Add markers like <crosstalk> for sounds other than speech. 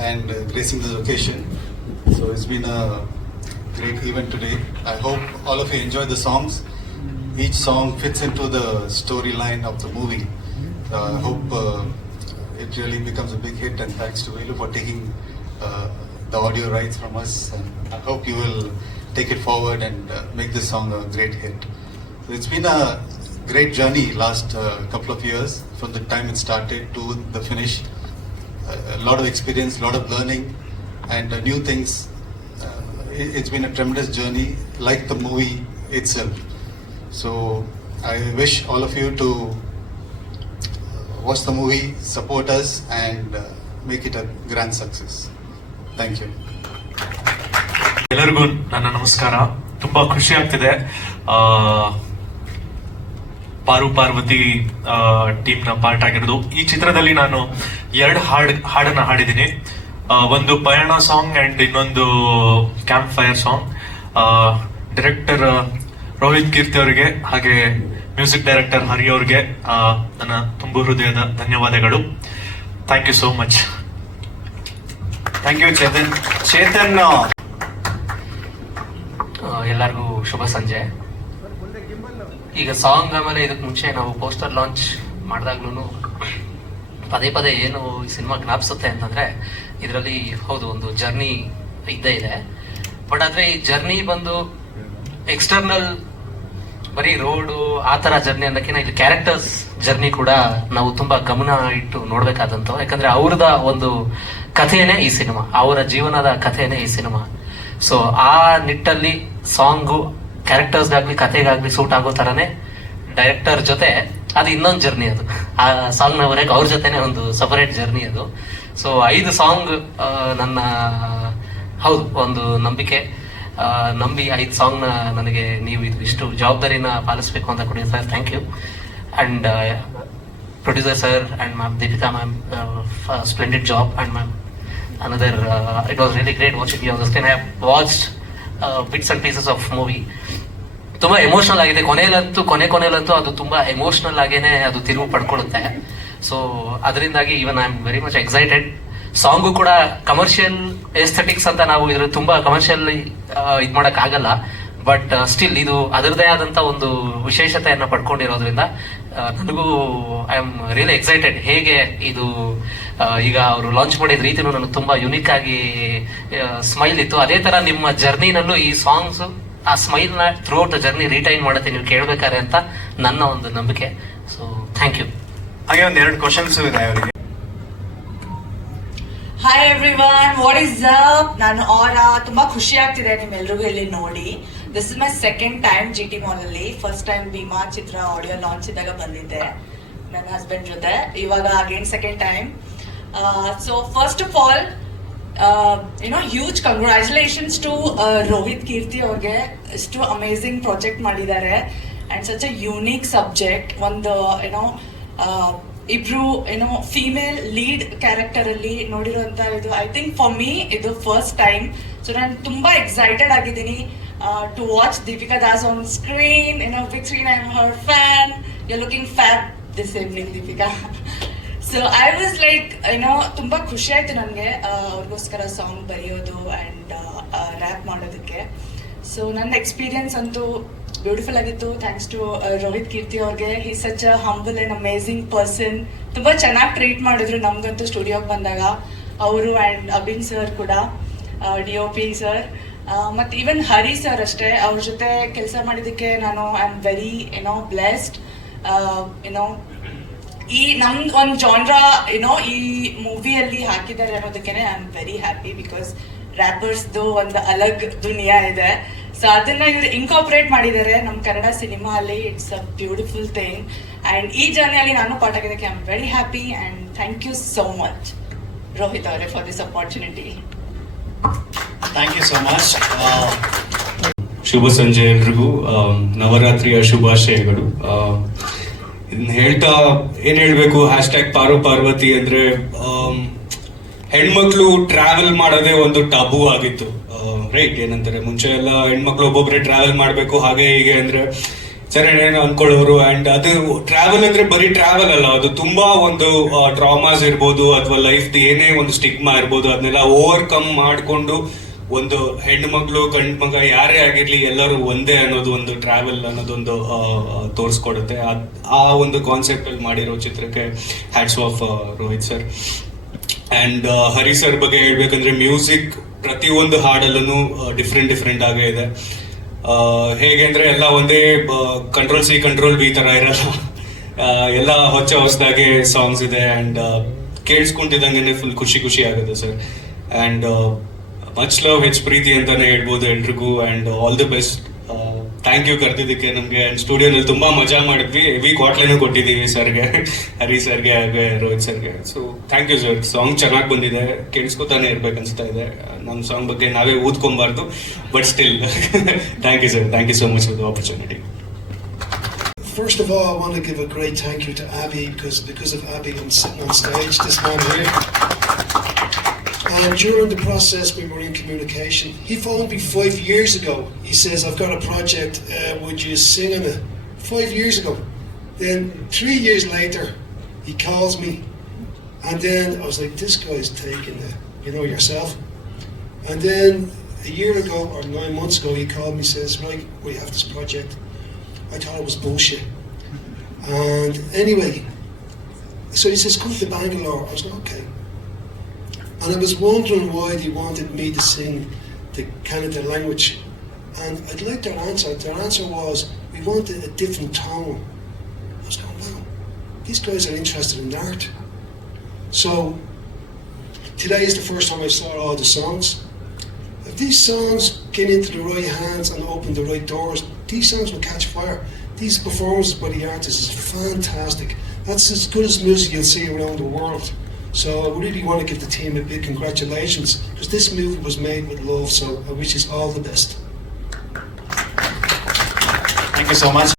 and uh, gracing the occasion. So it's been a great event today. I hope all of you enjoy the songs. Each song fits into the storyline of the movie. So I hope uh, it really becomes a big hit. And thanks to Velu for taking uh, the audio rights from us. And I hope you will take it forward and uh, make this song a great hit. So it's been a great journey last uh, couple of years from the time it started to the finish A- a lot of experience, a lot of learning, and uh, new things. Uh, it- it's been a tremendous journey, like the movie itself. So I wish all of you to uh, watch the movie, support us, and uh, make it a grand success. Thank you. ಎಲ್ಲರಿಗೂ ನನ್ನ ನಮಸ್ಕಾರ ತುಂಬಾ ಖುಷಿ ಆಗ್ತಿದೆ ಆ, ಪಾರು Parvati ಟೀಮ್ನ part ಆಗಿರೋದು. ಈ ಚಿತ್ರದಲ್ಲಿ ನಾನು ಎರಡು ಹಾಡ್ ಹಾಡನ್ನ ಹಾಡಿದ್ದೀನಿ. ಒಂದು ಪಯಣ ಸಾಂಗ್ ಅಂಡ್ ಇನ್ನೊಂದು campfire song director Rohit Keerthi ಅವರಿಗೆ ಹಾಗೆ ಮ್ಯೂಸಿಕ್ ಡೈರೆಕ್ಟರ್ ಹರಿ ಅವ್ರಿಗೆ ನನ್ನ ತುಂಬು ಹೃದಯದ ಧನ್ಯವಾದಗಳು. Thank you so much thank you Chetan. Chetan. ಎಲ್ಲರಿಗೂ ಶುಭ ಸಂಜೆ. ಈಗ ಸಾಂಗ್ ಆಮೇಲೆ ಇದಕ್ಕೆ ಮುಂಚೆ ನಾವು ಪೋಸ್ಟರ್ ಲಾಂಚ್ ಮಾಡಿದಾಗ್ಲೂ ಪದೇ ಪದೇ ಏನು ಈ ಸಿನಿಮಾ ಜ್ಞಾಪಿಸುತ್ತೆ ಅಂತಂದ್ರೆ ಇದರಲ್ಲಿ ಹೌದು, ಒಂದು ಜರ್ನಿ ಇದ್ದೇ ಇದೆ. ಬಟ್ ಆದ್ರೆ ಈ ಜರ್ನಿ ಬಂದು ಎಕ್ಸ್ಟರ್ನಲ್ ಬರೀ ರೋಡು ಆ ತರ ಜರ್ನಿ ಅನ್ನೋಕ್ಕಿಂತ ಇಲ್ಲಿ ಕ್ಯಾರೆಕ್ಟರ್ಸ್ ಜರ್ನಿ ಕೂಡ ನಾವು ತುಂಬಾ ಗಮನ ಇಟ್ಟು ನೋಡ್ಬೇಕಾದಂತ ಯಾಕಂದ್ರೆ ಅವ್ರದ ಒಂದು ಕಥೆಯೇ ಈ ಸಿನಿಮಾ ಅವರ ಜೀವನದ ಕಥೆಯೇ ಈ ಸಿನಿಮಾ ಸೊ ಆ ನಿಟ್ಟಲ್ಲಿ ಸಾಂಗು ಕ್ಯಾರೆಕ್ಟರ್ಸ್ಗಾಗ್ಲಿ ಕಥೆಗಾಗ್ಲಿ ಸೂಟ್ ಆಗೋ ತರನೇ ಡೈರೆಕ್ಟರ್ ಜೊತೆ ಅದು ಇನ್ನೊಂದು ಜರ್ನಿ ಅದು. ಆ ಸಾಂಗ್ನ ಬರೆಯಕ್ಕೆ ಅವ್ರ ಜೊತೆನೆ ಒಂದು ಸಪರೇಟ್ ಜರ್ನಿ ಅದು. ಸೊ ಐದು ಸಾಂಗ್ ನನ್ನ, ಹೌದು, ಒಂದು ನಂಬಿಕೆ. ನಂಬಿ ಐದು ಸಾಂಗ್ನ ನನಗೆ ನೀವು ಇದು ಇಷ್ಟು ಜವಾಬ್ದಾರಿನ ಪಾಲಿಸಬೇಕು ಅಂತ ಕೊಡಿ sir. Thank you and producer sir and ma'am Deepika ma'am splendid job and ma'am another it was really great watching you you. I have watched bits and pieces of bits ತುಂಬಾ ಎಮೋಷನಲ್ ಆಗಿದೆ. ಕೊನೆಯಲ್ಲಂತೂ, ಕೊನೆ ಕೊನೆಯಲ್ಲಂತೂ ಅದು ತುಂಬಾ emotional ಆಗೇನೆ ಅದು ತಿರುವು ಪಡ್ಕೊಳ್ಳುತ್ತೆ. So ಅದರಿಂದಾಗಿ even I am very much excited song ಕೂಡ ಕಮರ್ಷಿಯಲ್ ಎಸ್ಥೆಟಿಕ್ಸ್ ಅಂತ ನಾವು ಇದ್ರ ತುಂಬಾ ಕಮರ್ಷಿಯಲ್ ಇದ್ ಮಾಡಕ್ ಆಗಲ್ಲ ಬಟ್ ಸ್ಟಿಲ್ ಇದು ಅದರದೇ ಆದಂತ ಒಂದು ವಿಶೇಷತೆಯನ್ನ ಪಡ್ಕೊಂಡಿರೋದ್ರಿಂದ ನನಗೂ ಐ ಆಮ್ ರಿಯಲಿ ಎಕ್ಸೈಟೆಡ್ ಹೇಗೆ ಇದು ಈಗ ಅವರು ಲಾಂಚ್ ಮಾಡಿದ ರೀತಿನೂ ನನಗೆ ತುಂಬಾ ಯುನಿಕ್ ಆಗಿ ಸ್ಮೈಲ್ ಇತ್ತು. ಅದೇ ತರ ನಿಮ್ಮ ಜರ್ನಿನಲ್ಲೂ ಈ ಸಾಂಗ್ಸ್ ಆ ಸ್ಮೈಲ್ನ throughout the journey retain ಮಾಡುತ್ತೆ ನೀವು ಕೇಳಬೇಕಾರೆ ಅಂತ ನನ್ನ ಒಂದು ನಂಬಿಕೆ. ಸೊ ಥ್ಯಾಂಕ್ ಯು ಹಾಗೆ ಒಂದು ಎರಡು ಕ್ವಶನ್ಸ್ ಇದೆ ಅವರಿಗೆ. Hi everyone what is up ನಾನು ಆರ ತುಂಬಾ ಖುಷಿ ಆಗ್ತಿದೆ ನಿಮ್ಮೆಲ್ರಿಗೂ ಇಲ್ಲಿ ನೋಡಿ. This is my second time G T mall ಅಲ್ಲಿ. ಫಸ್ಟ್ ಟೈಮ್ ಭೀಮಾ ಚಿತ್ರ ಆಡಿಯೋ ಲಾಂಚ್ ಇದ್ದಾಗ ಬಂದಿದ್ದೆ ನನ್ನ ಹಸ್ಬೆಂಡ್ ಜೊತೆ. ಇವಾಗ again second time so first of all you know huge congratulations to Rohit Keerthi ಅವ್ರಿಗೆ. ಇಷ್ಟು ಅಮೇಝಿಂಗ್ ಪ್ರಾಜೆಕ್ಟ್ ಮಾಡಿದ್ದಾರೆ. And such a unique subject ಒಂದು ಏನೋ ಇಬ್ರು ಏನೋ ಫೀಮೇಲ್ ಲೀಡ್ ಕ್ಯಾರೆಕ್ಟರ್ ಅಲ್ಲಿ ನೋಡಿರುವಂತ ಇದು. ಐ ಥಿಂಕ್ ಫಾರ್ ಮೀ ಇದು ಫಸ್ಟ್ ಟೈಮ್ ಸೊ ನಾನು ತುಂಬಾ ಎಕ್ಸೈಟೆಡ್ ಆಗಿದ್ದೀನಿ to watch Deepika Das on screen ಏನೋ big screen I am her fan you looking fat this evening Deepika so I was like ಏನೋ ತುಂಬಾ ಖುಷಿ ಆಯ್ತು ನನಗೆ ಅವ್ರಿಗೋಸ್ಕರ ಸಾಂಗ್ ಬರೆಯೋದು ಅಂಡ್ ರ್ಯಾಪ್ ಮಾಡೋದಕ್ಕೆ. ಸೊ ನನ್ನ ಎಕ್ಸ್ಪೀರಿಯನ್ಸ್ ಅಂತೂ ಬ್ಯೂಟಿಫುಲ್ ಆಗಿತ್ತು. ಥ್ಯಾಂಕ್ಸ್ ಟು ರೋಹಿತ್ ಕೀರ್ತಿ ಅವ್ರಿಗೆ. He such a humble and amazing person ತುಂಬಾ ಚೆನ್ನಾಗಿ ಟ್ರೀಟ್ ಮಾಡಿದ್ರು ನಮ್ಗಂತೂ ಸ್ಟುಡಿಯೋಗೆ ಬಂದಾಗ. ಅವರು ಅಂಡ್ ಅಬಿನ್ ಸರ್ ಕೂಡ ಡಿ ಒ ಪಿ ಸರ್ ಮತ್ತು ಈವನ್ ಹರಿ ಸರ್ ಅಷ್ಟೇ, ಅವ್ರ ಜೊತೆ ಕೆಲಸ ಮಾಡಿದ್ದಕ್ಕೆ ನಾನು I am very you know blessed ಏನೋ ಈ ನಮ್ ಒಂದ್ ಜಾನ್ರಾ ಏನೋ ಈ ಮೂವಿಯಲ್ಲಿ ಹಾಕಿದ್ದಾರೆ ಅನ್ನೋದಕ್ಕೆ I am very happy because ರ್ಯಾಪರ್ಸ್ದು ಒಂದು ಅಲಗ್ ದುನಿಯಾ ಇದೆ. ಸೊ ಅದನ್ನ ಇವ್ರು ಇನ್ಕಾಪರೇಟ್ ಮಾಡಿದ್ದಾರೆ ನಮ್ಮ ಕನ್ನಡ ಸಿನಿಮಾ ಅಲ್ಲಿ it's a beautiful thing and ಈ ಜರ್ನಿಯಲ್ಲಿ ನಾನು ಪಾಠ ಆಗಿದ್ದಕ್ಕೆ I am very happy and thank you so much Rohit ಅವರೇ for this opportunity thank you so much ಶುಭ ಸಂಜೆ ಎಲ್ರಿಗೂ. ನವರಾತ್ರಿಯ ಶುಭಾಶಯಗಳು. ಆಮ್, ಇದನ್ನ ಹೇಳ್ತಾ ಏನ್ ಹೇಳ್ಬೇಕು? ಹ್ಯಾಶ್ ಟ್ಯಾಗ್ ಪಾರು ಪಾರ್ವತಿ ಅಂದ್ರೆ ಆಮ್, ಹೆಣ್ಮಕ್ಳು ಟ್ರಾವೆಲ್ ಮಾಡೋದೇ ಒಂದು ಟಬು ಆಗಿತ್ತು. ರೈಟ್ ಏನಂತಾರೆ? ಮುಂಚೆ ಎಲ್ಲ ಹೆಣ್ಮಕ್ಳು ಒಬ್ಬೊಬ್ರೆ ಟ್ರಾವೆಲ್ ಮಾಡ್ಬೇಕು ಹಾಗೆ ಹೀಗೆ ಅಂದ್ರೆ ಸರಿ ಏನೇನು ಅನ್ಕೊಳ್ಳೋರು ಅಂಡ್ ಅದು ಟ್ರಾವೆಲ್ ಅಂದ್ರೆ ಬರೀ ಟ್ರಾವೆಲ್ ಅಲ್ಲ ಅದು ತುಂಬಾ ಒಂದು ಟ್ರಾಮಾಸ್ ಇರ್ಬೋದು ಅಥವಾ ಲೈಫ್ ಏನೇ ಒಂದು ಸ್ಟಿಗ್ಮಾ ಇರ್ಬೋದು ಅದನ್ನೆಲ್ಲ ಓವರ್ಕಮ್ ಮಾಡ್ಕೊಂಡು ಒಂದು ಹೆಣ್ಣು ಮಗಳು, ಗಂಡು ಮಗ ಯಾರೇ ಆಗಿರ್ಲಿ ಎಲ್ಲರೂ ಒಂದೇ ಅನ್ನೋದು ಒಂದು ಟ್ರಾವೆಲ್ ಅನ್ನೋದೊಂದು ತೋರಿಸ್ಕೊಡುತ್ತೆ. ಆ ಒಂದು ಕಾನ್ಸೆಪ್ಟ್ ಅಲ್ಲಿ ಮಾಡಿರೋ ಚಿತ್ರಕ್ಕೆ hats off Rohit sir and Hari sir ಬಗ್ಗೆ ಹೇಳ್ಬೇಕಂದ್ರೆ ಮ್ಯೂಸಿಕ್ ಪ್ರತಿಯೊಂದು ಹಾಡಲ್ಲೂ ಡಿಫ್ರೆಂಟ್ ಡಿಫ್ರೆಂಟ್ ಆಗೇ ಇದೆ. ಹೇಗೆ ಅಂದ್ರೆ ಎಲ್ಲ ಒಂದೇ ಕಂಟ್ರೋಲ್ ಸಿ ಕಂಟ್ರೋಲ್ ಬಿ ತರ ಇರಲ್ಲ. ಎಲ್ಲ ಹೊಚ್ಚ ಹೊಸದಾಗೆ ಸಾಂಗ್ಸ್ ಇದೆ ಅಂಡ್ ಕೇಳಿಸ್ಕೊಂಡಿದ್ದಂಗೆ ಫುಲ್ ಖುಷಿ ಖುಷಿ ಆಗುತ್ತೆ ಸರ್ ಅಂಡ್ ಮಚ್ ಲವ್ ಹೆಚ್ ಪ್ರೀತಿ ಅಂತಾನೆ ಹೇಳ್ಬೋದು ಎಲ್ರಿಗೂ and all the best thank you ಕರೆದಿದ್ದಕ್ಕೆ ನಮಗೆ. ಅಂಡ್ ಸ್ಟುಡಿಯೋನಲ್ಲಿ ತುಂಬಾ ಮಜಾ ಮಾಡಿದ್ವಿ. ಹೆವಿ ಕ್ವಾಟ್ಲೇನು ಕೊಟ್ಟಿದ್ದೀವಿ ಸರ್ಗೆ <laughs> ಹರಿ ಸರ್ಗೆ ಹಾಗೆ ರೋಹಿತ್ ಸರ್ಗೆ. So thank you sir song ಚೆನ್ನಾಗಿ ಬಂದಿದೆ. ಕೇಳಿಸ್ಕೊತಾನೆ ಇರ್ಬೇಕು ಅನ್ಸ್ತಾ ಇದೆ. ನಮ್ಮ ಸಾಂಗ್ ಬಗ್ಗೆ ನಾವೇ ಊದ್ಕೊಬಾರ್ದು but still thank you sir thank you so much for the opportunity First of all, I want to give a great thank you to Abby because because of Abby, I'm sitting on stage. This here. And during the process, we were in communication. He phoned me five years ago. He says, "I've got a project. Uh, would you sing on it?" Five years ago. Then three years later, he calls me, and then I was like, "This guy's taking the, you know, yourself." And then a year ago or nine months ago, he called me. Says, "Right, we have this project." I thought it was bullshit. And anyway, so he says, come to Bangalore. I was like, okay. And I was wondering why they wanted me to sing the kind of the language. And I'd like their answer. Their answer was, we wanted a different tone. I was going, wow, these guys are interested in art. So today is the first time I saw all the songs. If these songs get into the right hands and open the right doors, these songs will catch fire. These performances by the artists is fantastic. That's as good as music you'll see around the world. So I really want to give the team a big congratulations because this movie was made with love. So I wish us all the best. Thank you so much.